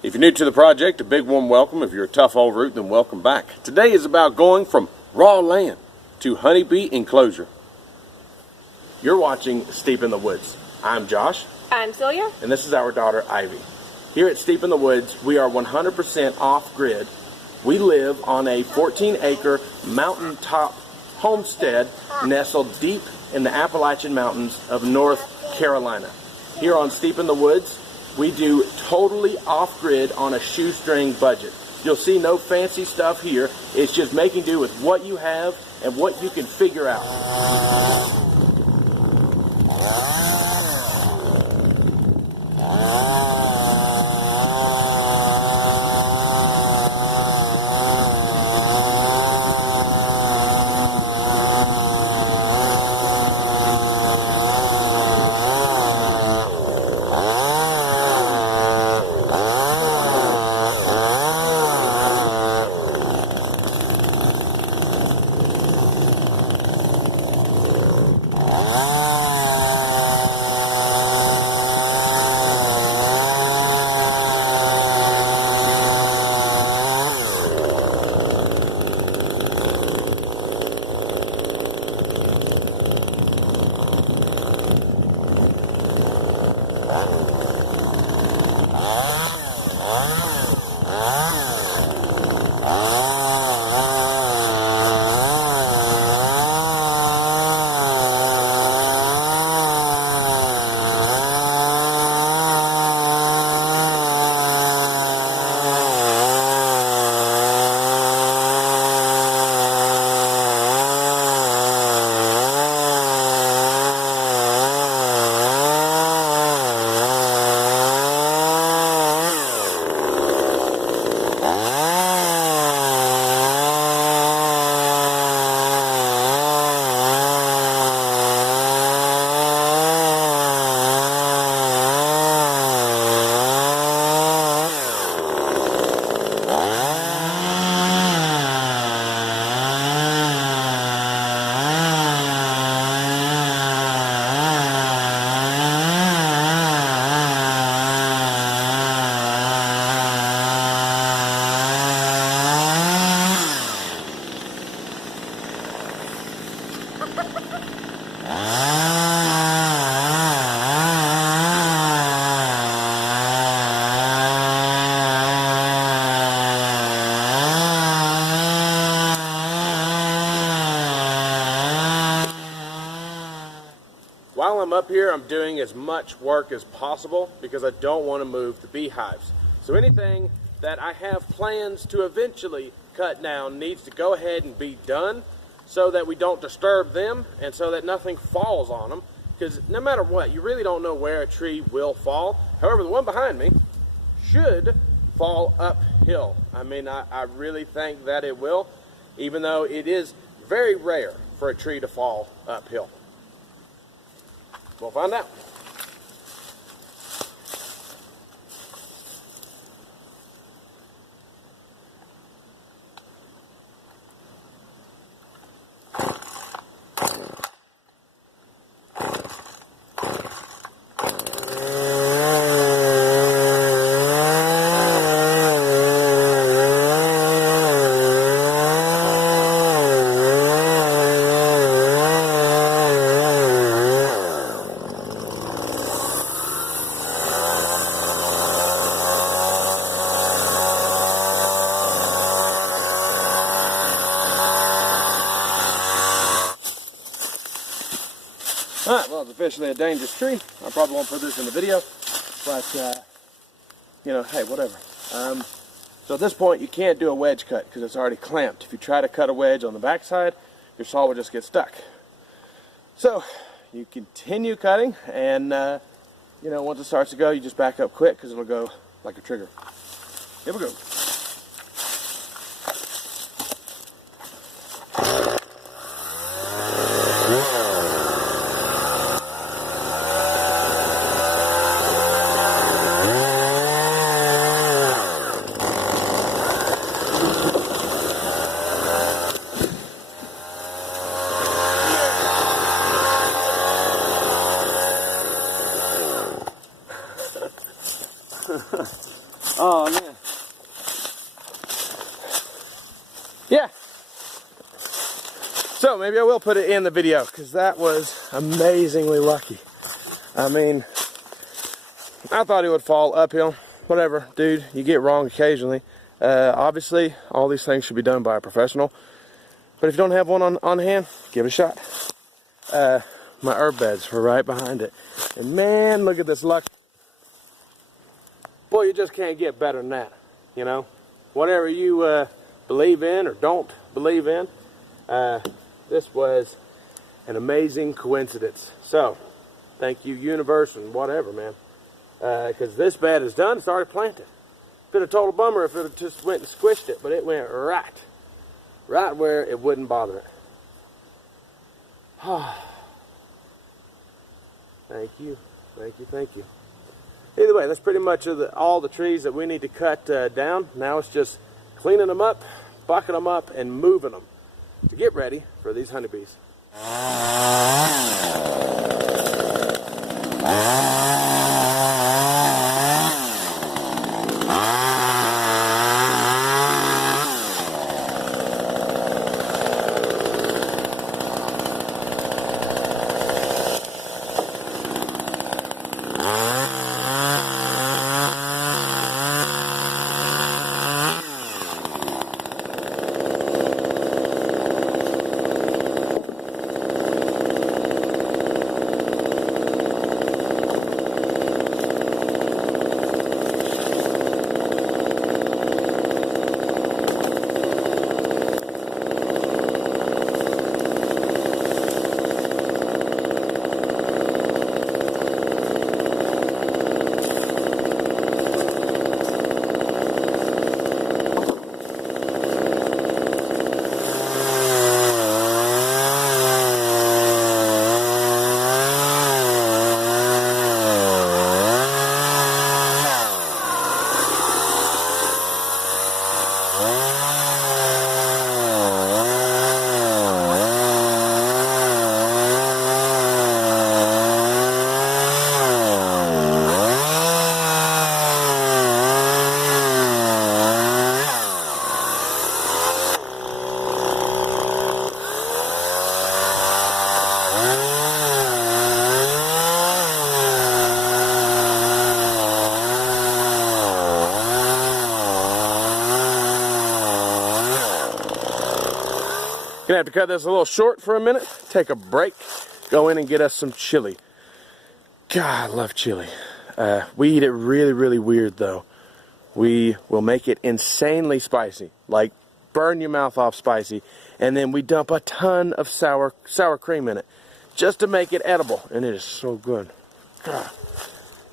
If you're new to the project, a big warm welcome. If you're a tough old root, then welcome back. Today is about going from raw land to honeybee enclosure. You're watching Steep in the Woods. I'm Josh. I'm Celia. And this is our daughter, Ivy. Here at Steep in the Woods, we are 100% off-grid. We live on a 14-acre mountaintop homestead nestled deep in the Appalachian Mountains of North Carolina. Here on Steep in the Woods, we do totally off-grid on a shoestring budget. You'll see no fancy stuff here. It's just making do with what you have and what you can figure out. While I'm up here, I'm doing as much work as possible because I don't want to move the beehives. So anything that I have plans to eventually cut down needs to go ahead and be done so that we don't disturb them and so that nothing falls on them. Because no matter what, you really don't know where a tree will fall. However, the one behind me should fall uphill. I mean, I really think that it will, even though it is very rare for a tree to fall uphill. We'll find out. Alright, well, it's officially a dangerous tree. I probably won't put this in the video, but, you know, hey, whatever. So at this point, you can't do a wedge cut because it's already clamped. If you try to cut a wedge on the backside, your saw will just get stuck. So, you continue cutting, and, you know, once it starts to go, you just back up quick because it'll go like a trigger. Here we go. Oh man. Yeah. So maybe I will put it in the video because that was amazingly lucky. I mean, I thought it would fall uphill. Whatever, dude, you get wrong occasionally. Obviously, all these things should be done by a professional. But if you don't have one on hand, give it a shot. My herb beds were right behind it. And man, look at this luck. Boy, you just can't get better than that, you know? Whatever you believe in or don't believe in, this was an amazing coincidence. So, thank you, universe, and whatever, man. Because this bed is done, it's already planted. Been a total bummer if it just went and squished it, but it went right where it wouldn't bother it. Thank you, thank you, thank you. Either way, that's pretty much all the trees that we need to cut down. Now it's just cleaning them up, bucking them up, and moving them to get ready for these honeybees. Gonna have to cut this a little short for a minute, take a break, go in and get us some chili. God, I love chili. We eat it really, really weird though. We will make it insanely spicy, like burn your mouth off spicy, and then we dump a ton of sour cream in it, just to make it edible, and it is so good.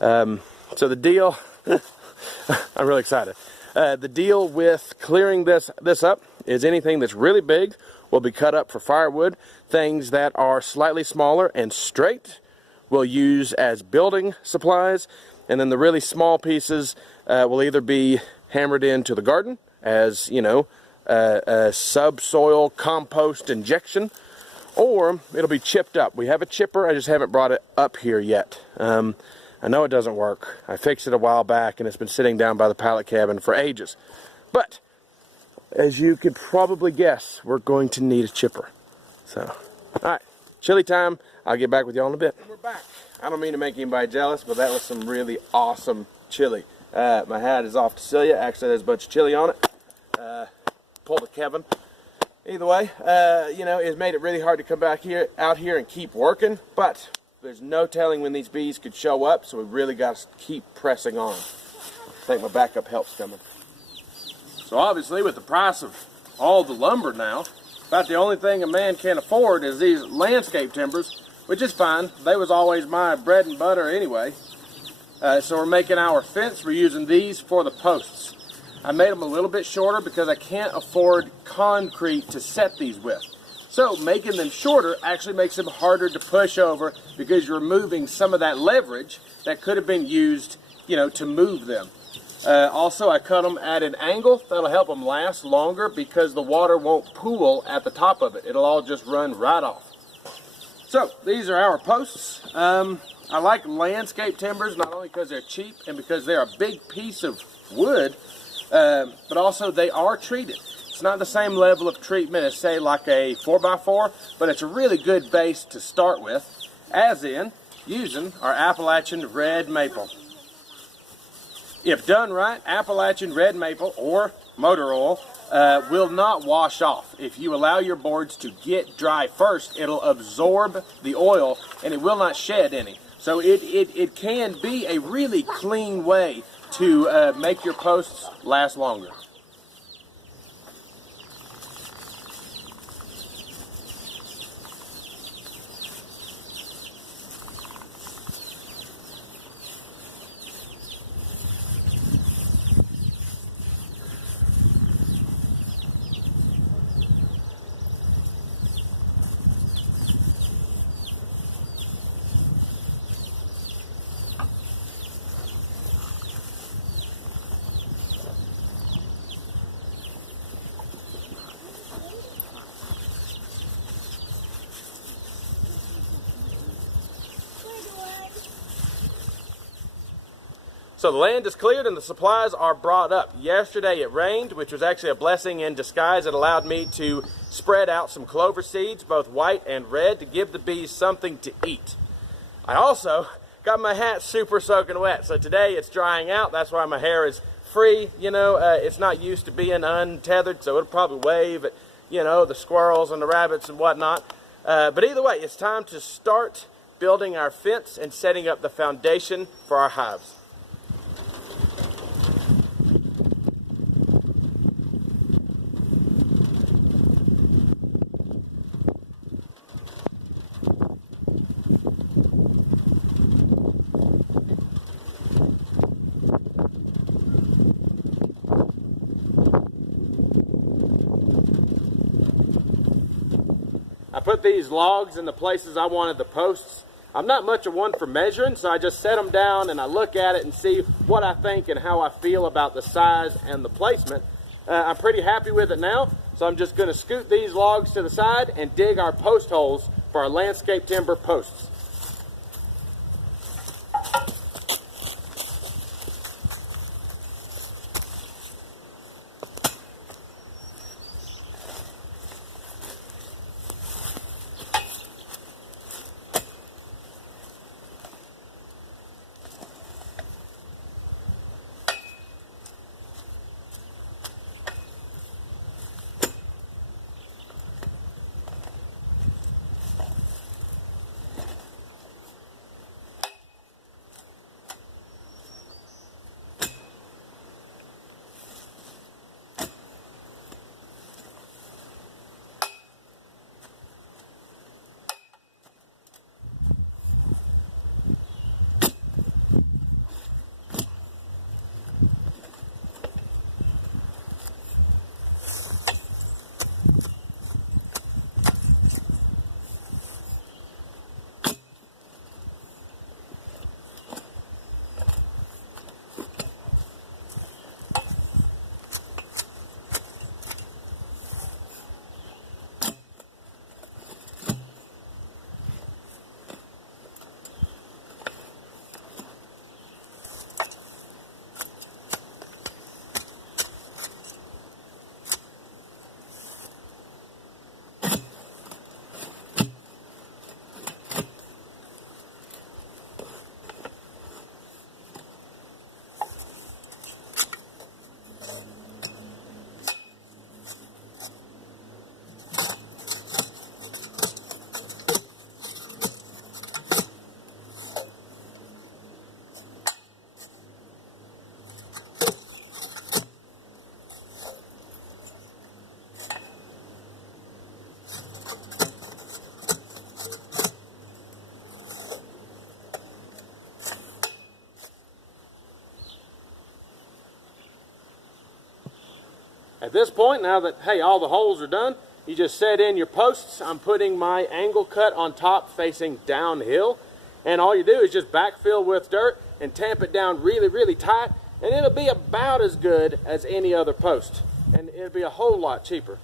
So the deal, I'm really excited. The deal with clearing this up is anything that's really big will be cut up for firewood. Things that are slightly smaller and straight we'll use as building supplies, and then the really small pieces will either be hammered into the garden as, you know, a subsoil compost injection, or it'll be chipped up. We have a chipper, I just haven't brought it up here yet. I know it doesn't work. I fixed it a while back and it's been sitting down by the pallet cabin for ages. But as you could probably guess, we're going to need a chipper. So, alright, chili time. I'll get back with y'all in a bit. We're back. I don't mean to make anybody jealous, but that was some really awesome chili. My hat is off to Celia. Actually, there's a bunch of chili on it. Pulled a Kevin. Either way, you know, it's made it really hard to come back out here and keep working, but there's no telling when these bees could show up, so we really got to keep pressing on. I think my backup help's coming. So obviously, with the price of all the lumber now, about the only thing a man can afford is these landscape timbers, which is fine. They was always my bread and butter anyway. So we're making our fence. We're using these for the posts. I made them a little bit shorter because I can't afford concrete to set these with. So making them shorter actually makes them harder to push over because you're removing some of that leverage that could have been used, you know, to move them. Also, I cut them at an angle that'll help them last longer because the water won't pool at the top of it. It'll all just run right off. So these are our posts. I like landscape timbers not only because they're cheap and because they're a big piece of wood, but also they are treated. It's not the same level of treatment as, say, like a 4x4, but it's a really good base to start with, as in using our Appalachian red maple. If done right, Appalachian red maple or motor oil will not wash off. If you allow your boards to get dry first, it'll absorb the oil and it will not shed any. So it can be a really clean way to make your posts last longer. So the land is cleared and the supplies are brought up. Yesterday it rained, which was actually a blessing in disguise. It allowed me to spread out some clover seeds, both white and red, to give the bees something to eat. I also got my hat super soaking wet. So today it's drying out. That's why my hair is free. You know, it's not used to being untethered, so it'll probably wave at, you know, the squirrels and the rabbits and whatnot. But either way, it's time to start building our fence and setting up the foundation for our hives. I put these logs in the places I wanted the posts. I'm not much of one for measuring, so I just set them down and I look at it and see what I think and how I feel about the size and the placement. I'm pretty happy with it now, so I'm just going to scoot these logs to the side and dig our post holes for our landscape timber posts. At this point, now that, hey, all the holes are done, you just set in your posts. I'm putting my angle cut on top facing downhill. And all you do is just backfill with dirt and tamp it down really, really tight. And it'll be about as good as any other post. And it'll be a whole lot cheaper.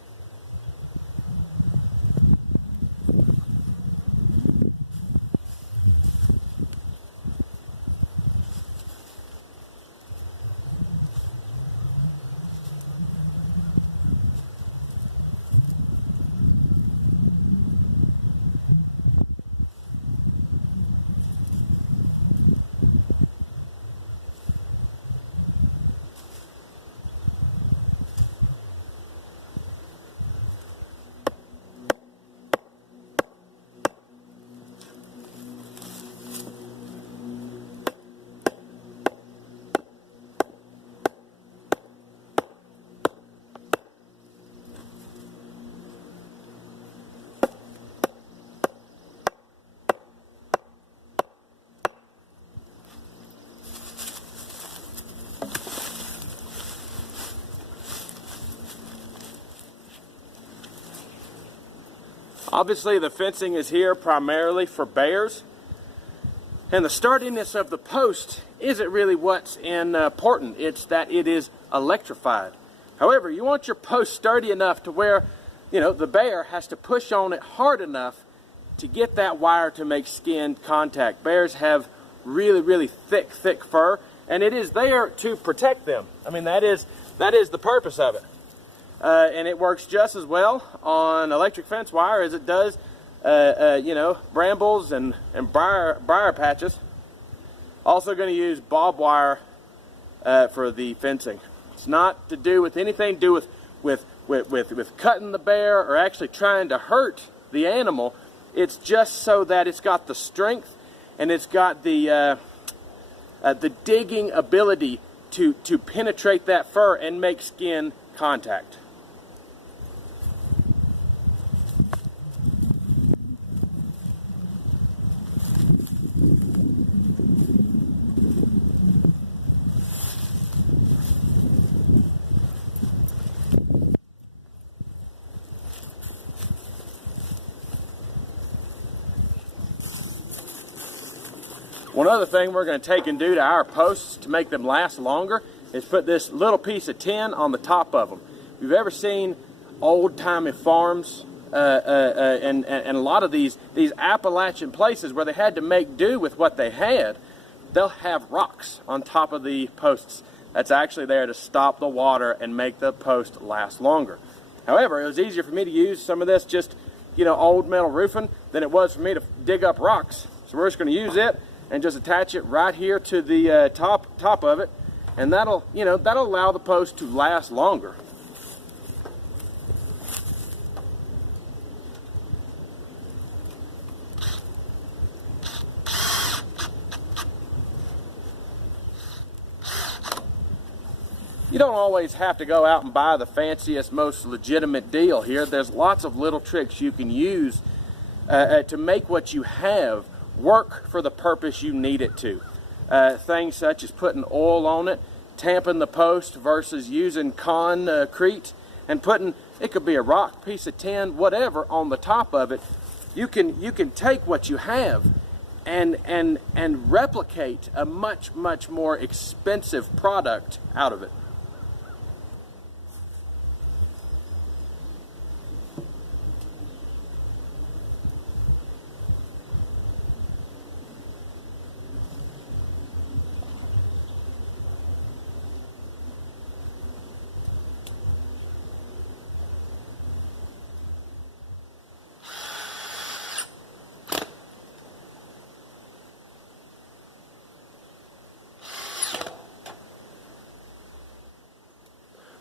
Obviously the fencing is here primarily for bears, and the sturdiness of the post isn't really what's important. It's that it is electrified. However, you want your post sturdy enough to where, you know, the bear has to push on it hard enough to get that wire to make skin contact. Bears have really thick fur, and it is there to protect them. I mean, that is the purpose of it. And it works just as well on electric fence wire as it does, you know, brambles and briar patches. Also going to use barbwire for the fencing. It's not to do with anything to do with cutting the bear or actually trying to hurt the animal. It's just so that it's got the strength and it's got the digging ability to penetrate that fur and make skin contact. One other thing we're going to take and do to our posts to make them last longer is put this little piece of tin on the top of them. If you've ever seen old-timey farms and a lot of these Appalachian places where they had to make do with what they had, they'll have rocks on top of the posts. That's actually there to stop the water and make the post last longer. However, it was easier for me to use some of this just, you know, old metal roofing than it was for me to dig up rocks. So we're just going to use it and just attach it right here to the top of it, and that'll allow the post to last longer. You don't always have to go out and buy the fanciest, most legitimate deal here. There's lots of little tricks you can use to make what you have work for the purpose you need it to. Things such as putting oil on it, tamping the post versus using concrete, and putting, it could be a rock, piece of tin, whatever, on the top of it. You can take what you have and replicate a much more expensive product out of it.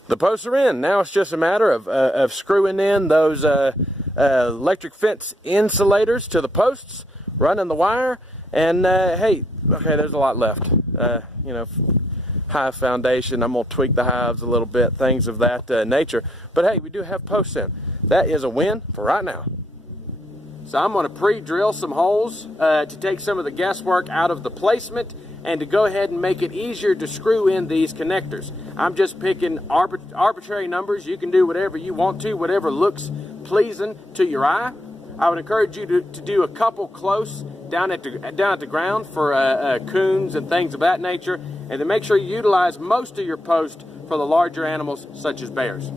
The posts are in. Now it's just a matter of screwing in those electric fence insulators to the posts, running the wire, and hey, okay, there's a lot left. You know, hive foundation, I'm going to tweak the hives a little bit, things of that nature. But hey, we do have posts in. That is a win for right now. So I'm going to pre-drill some holes to take some of the guesswork out of the placement and to go ahead and make it easier to screw in these connectors. I'm just picking arbitrary numbers. You can do whatever you want to, whatever looks pleasing to your eye. I would encourage you to do a couple close down at the ground for coons and things of that nature, and to make sure you utilize most of your post for the larger animals such as bears.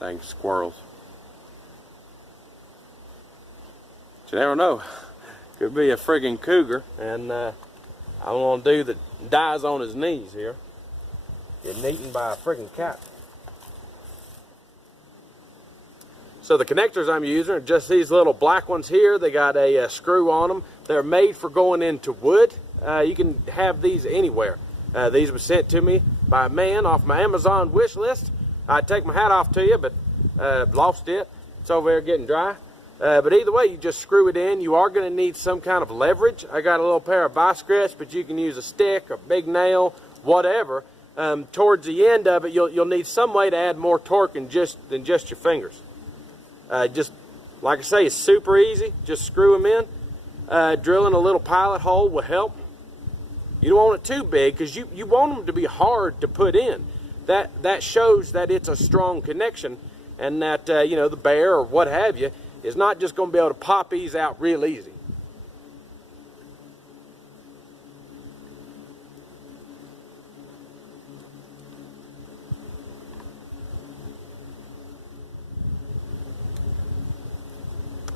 Dang squirrels. But you never know. Could be a friggin' cougar, and I don't want to do that dies on his knees here. Getting eaten by a friggin' cat. So the connectors I'm using are just these little black ones here. They got a screw on them. They're made for going into wood. You can have these anywhere. These were sent to me by a man off my Amazon wish list. I'd take my hat off to you, but lost it. It's over there getting dry. But either way, you just screw it in. You are going to need some kind of leverage. I got a little pair of vice grips, but you can use a stick, a big nail, whatever. Towards the end of it, you'll need some way to add more torque than just your fingers. Just like I say, it's super easy. Just screw them in. Drilling a little pilot hole will help. You don't want it too big because you want them to be hard to put in. That shows that it's a strong connection, and that you know, the bear or what have you is not just going to be able to pop these out real easy.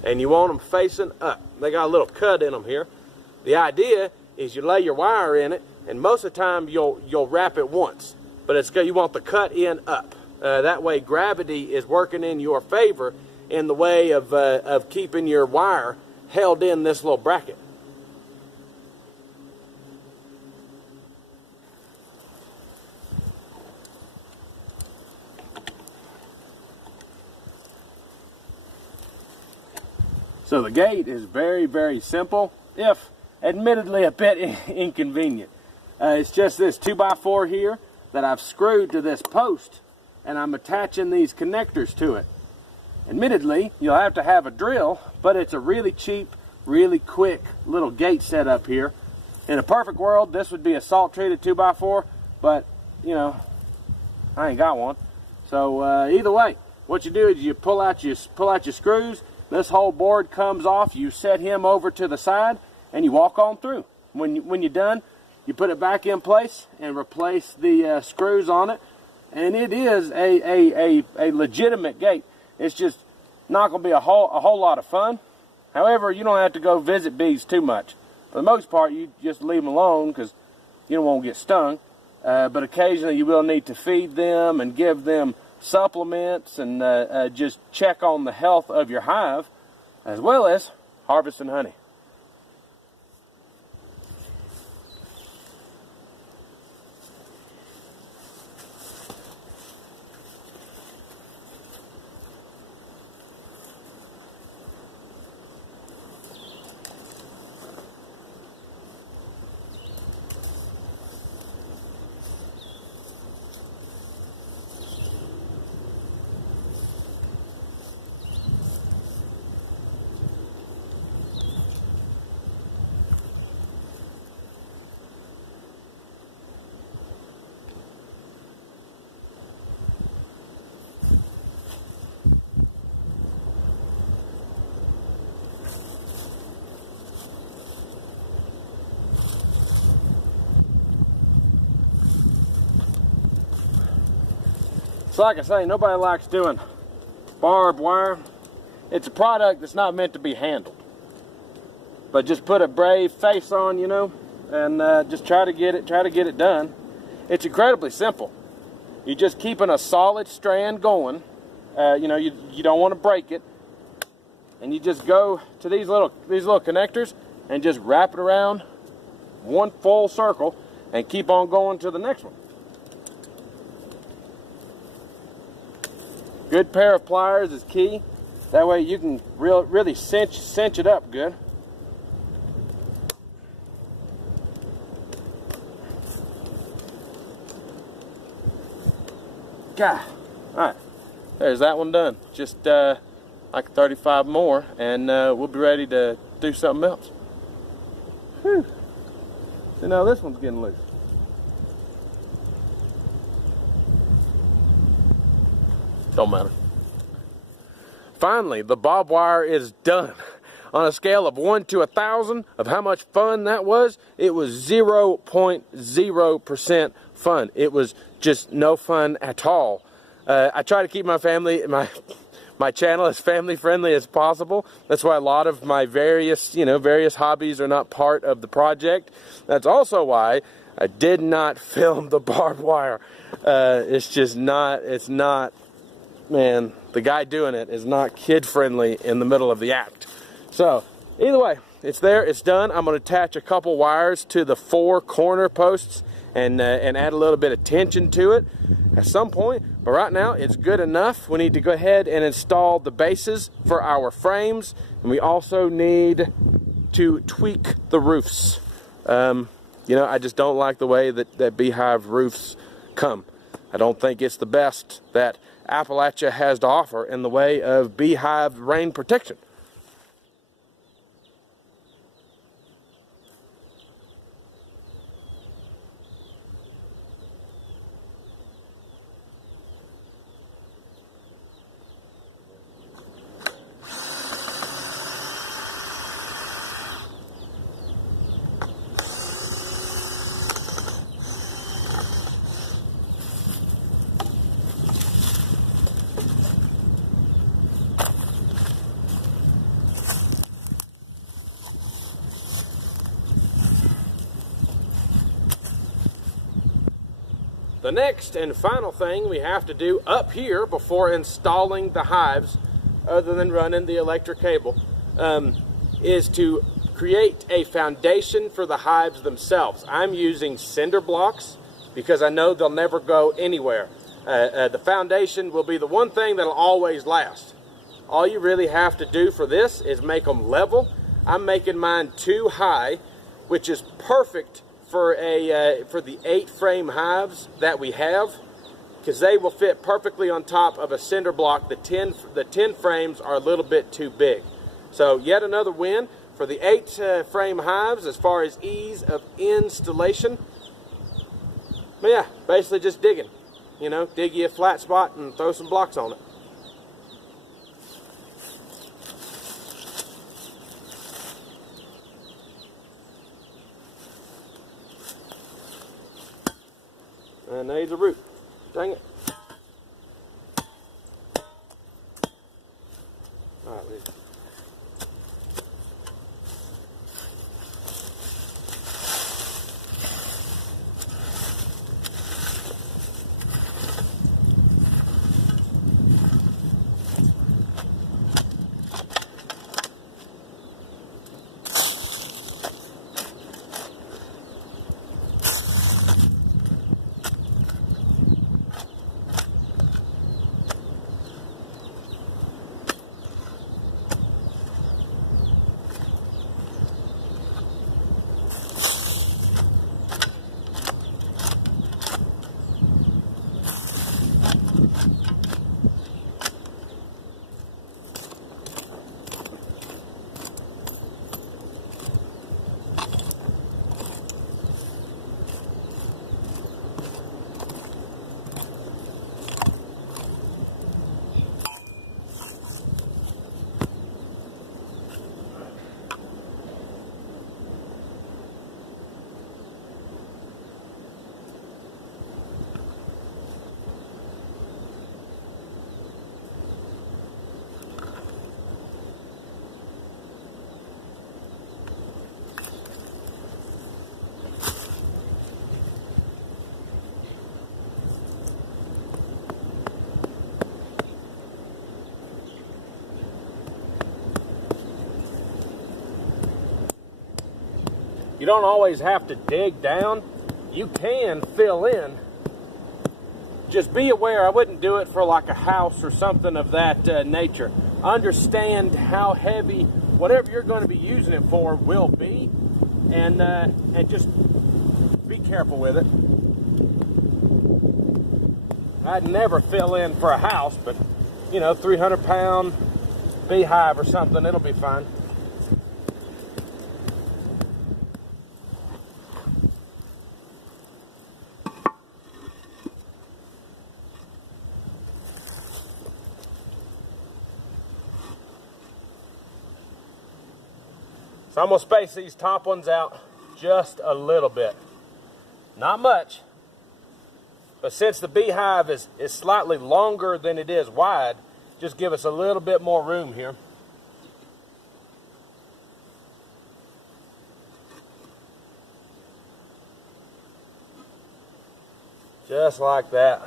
And you want them facing up. They got a little cut in them here. The idea is you lay your wire in it, and most of the time you'll wrap it once, but you want the cut in up. That way gravity is working in your favor in the way of keeping your wire held in this little bracket. So the gate is very, very simple, if admittedly a bit inconvenient. It's just this 2x4 here that I've screwed to this post, and I'm attaching these connectors to it. Admittedly, you'll have to have a drill, but it's a really cheap, really quick little gate setup here. In a perfect world, this would be a salt treated 2x4, but you know, I ain't got one. So either way, what you do is you pull out your screws. This whole board comes off. You set him over to the side, and you walk on through. When you're done, you put it back in place and replace the screws on it, and it is a legitimate gate. It's just not going to be a whole lot of fun. However, you don't have to go visit bees too much. For the most part, you just leave them alone because you don't want to get stung. But occasionally you will need to feed them and give them supplements and just check on the health of your hive, as well as harvesting honey. So like I say, nobody likes doing barbed wire. It's a product that's not meant to be handled. But just put a brave face on, you know, and just try to get it done. It's incredibly simple. You're just keeping a solid strand going. You know, you don't want to break it, and you just go to these little connectors and just wrap it around one full circle and keep on going to the next one. Good pair of pliers is key. That way you can really cinch it up good. God, all right, there's that one done. Just like 35 more, and we'll be ready to do something else. Whew. So now this one's getting loose. Don't matter. Finally, the barbed wire is done. On a scale of 1 to 1,000 of how much fun that was, it was 0.0% fun. It was just no fun at all. I try to keep my channel as family friendly as possible. That's why a lot of my various hobbies are not part of the project. That's also why I did not film the barbed wire. It's not, man, the guy doing it is not kid friendly in the middle of the act. So either way, it's there, it's done. I'm going to attach a couple wires to the 4 corner posts and add a little bit of tension to it at some point. But right now, it's good enough. We need to go ahead and install the bases for our frames. And we also need to tweak the roofs. I just don't like the way that beehive roofs come. I don't think it's the best that Appalachia has to offer in the way of beehive rain protection. The next and final thing we have to do up here before installing the hives, other than running the electric cable, is to create a foundation for the hives themselves. I'm using cinder blocks because I know they'll never go anywhere. The foundation will be the one thing that'll always last. All you really have to do for this is make them level. I'm making mine 2 high, which is perfect for the 8 frame hives that we have, because they will fit perfectly on top of a cinder block. The 10 frames are a little bit too big. So yet another win for the 8 frame hives as far as ease of installation. But yeah, basically just digging. Dig you a flat spot and throw some blocks on it. And there's a root. Dang it. All right, leave. You don't always have to dig down. You can fill in. Just be aware, I wouldn't do it for like a house or something of that nature. Understand how heavy whatever you're going to be using it for will be, and just be careful with it. I'd never fill in for a house, but 300-pound beehive or something, it'll be fine. So I'm going to space these top ones out just a little bit. Not much. But since the beehive is slightly longer than it is wide, just give us a little bit more room here. Just like that.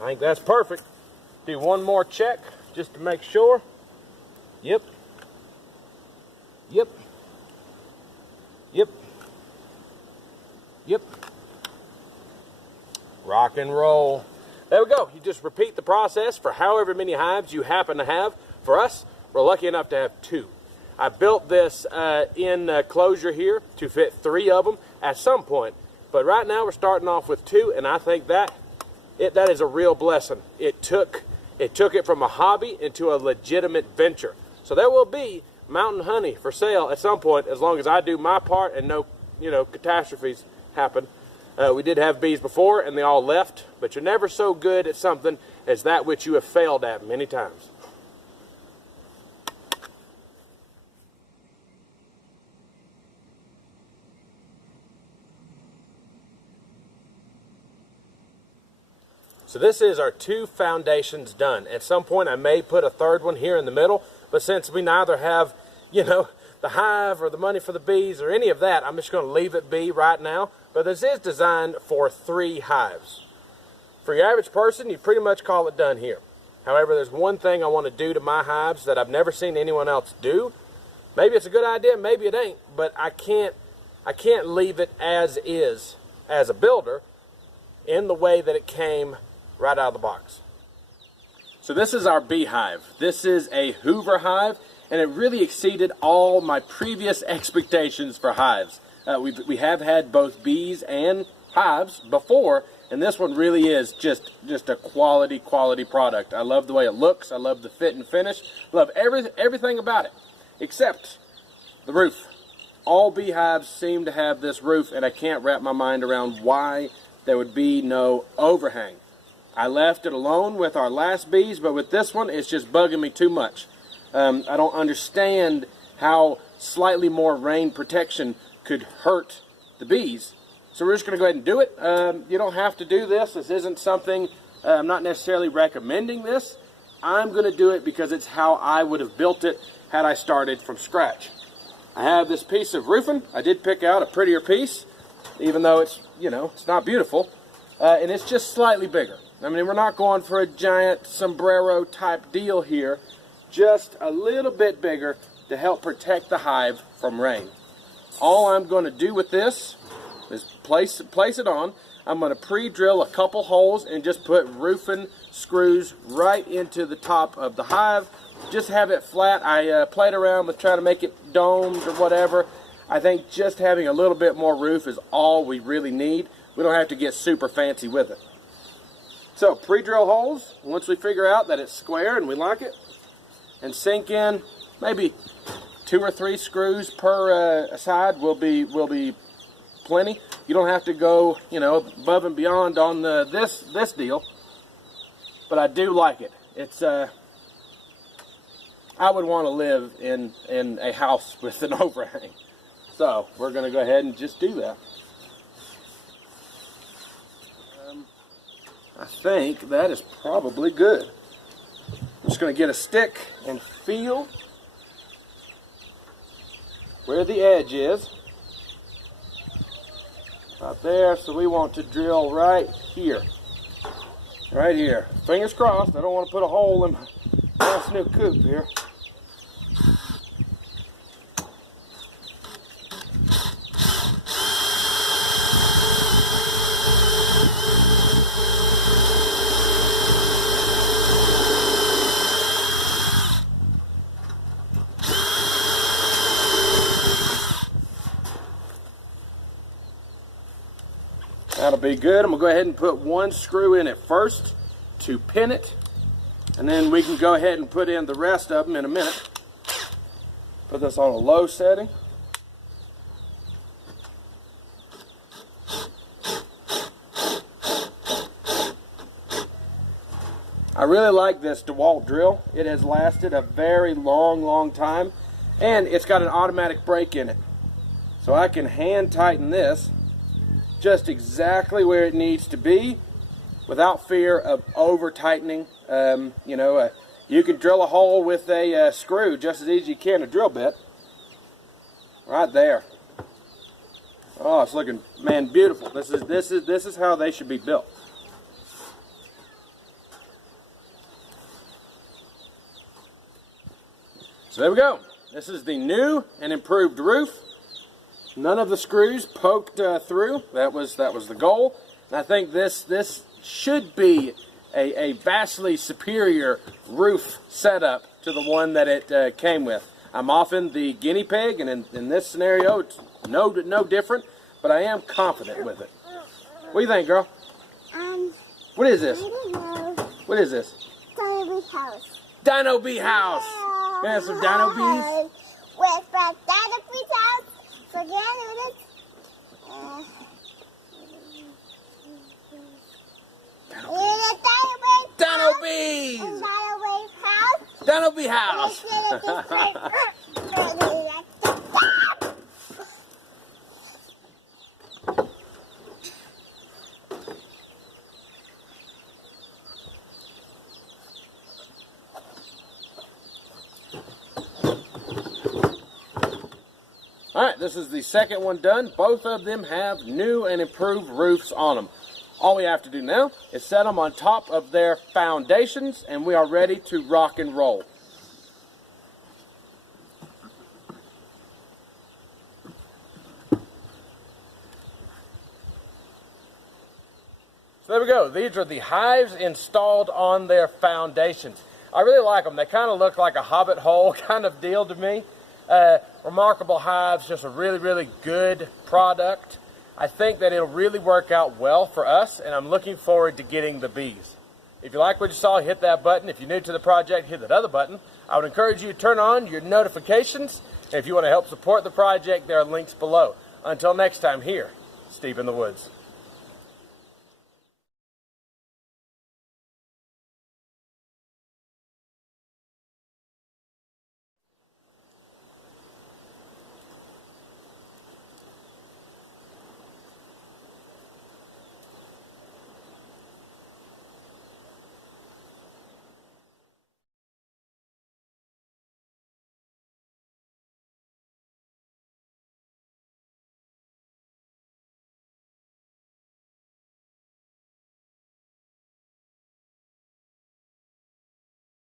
I think that's perfect. Do one more check just to make sure. Yep. Yep. Yep. Yep. Rock and roll. There we go. You just repeat the process for however many hives you happen to have. For us, we're lucky enough to have 2. I built this enclosure here to fit 3 of them at some point. But right now we're starting off with 2, and I think that is a real blessing. It took it from a hobby into a legitimate venture. So there will be mountain honey for sale at some point, as long as I do my part and no, catastrophes happen. We did have bees before, and they all left. But you're never so good at something as that which you have failed at many times. So this is our 2 foundations done. At some point I may put a 3rd one here in the middle, but since we neither have, the hive or the money for the bees or any of that, I'm just going to leave it be right now. But this is designed for 3 hives. For your average person, you pretty much call it done here. However, there's one thing I want to do to my hives that I've never seen anyone else do. Maybe it's a good idea, maybe it ain't, but I can't leave it as is as a builder in the way that it came right out of the box. So this is our beehive. This is a Hoover hive, and it really exceeded all my previous expectations for hives. We have had both bees and hives before, and this one really is just a quality product. I love the way it looks. I love the fit and finish. I love everything about it, except the roof. All beehives seem to have this roof, and I can't wrap my mind around why there would be no overhang. I left it alone with our last bees, but with this one, it's just bugging me too much. I don't understand how slightly more rain protection could hurt the bees. So we're just going to go ahead and do it. You don't have to do this. This isn't something, I'm not necessarily recommending this. I'm going to do it because it's how I would have built it had I started from scratch. I have this piece of roofing. I did pick out a prettier piece, even though it's, it's not beautiful. And it's just slightly bigger. I mean, we're not going for a giant sombrero type deal here, just a little bit bigger to help protect the hive from rain. All I'm going to do with this is place it on. I'm going to pre-drill a couple holes and just put roofing screws right into the top of the hive. Just have it flat. I played around with trying to make it domed or whatever. I think just having a little bit more roof is all we really need. We don't have to get super fancy with it. So pre-drill holes, once we figure out that it's square and we like it, and sink in maybe 2 or 3 screws per side will be plenty. You don't have to go, above and beyond on this deal, but I do like it. It's I would want to live in a house with an overhang. So we're going to go ahead and just do that. I think that is probably good. I'm just going to get a stick and feel where the edge is. Right there, so we want to drill right here. Right here. Fingers crossed, I don't want to put a hole in my nice new coop here. That'll be good. I'm going to go ahead and put 1 screw in it first to pin it, and then we can go ahead and put in the rest of them in a minute. Put this on a low setting. I really like this Dewalt drill. It has lasted a very long time, and it's got an automatic brake in it. So I can hand tighten this just exactly where it needs to be without fear of over tightening. You can drill a hole with a screw just as easy as you can a drill bit. Right there. Oh, it's looking, man, beautiful. This is how they should be built. So there we go. This is the new and improved roof. None of the screws poked through. That was the goal. And I think this should be a vastly superior roof setup to the one that it came with. I'm often the guinea pig, and in this scenario, it's no different. But I am confident with it. What do you think, girl? What is this? I don't know. What is this? Dino Bee House. Dino Bee House. We have some dino bees. With the Dino Bee House. So Dino bees. Dino Bee House. Alright, this is the second one done. Both of them have new and improved roofs on them. All we have to do now is set them on top of their foundations, and we are ready to rock and roll. So there we go. These are the Hives installed on their foundations. I really like them. They kind of look like a hobbit hole kind of deal to me. Remarkable Hives, just a really good product. I think that it'll really work out well for us, and I'm looking forward to getting the bees. If you like what you saw, hit that button. If you're new to the project, hit that other button. I would encourage you to turn on your notifications. And if you want to help support the project, there are links below. Until next time, here, Steve in the Woods.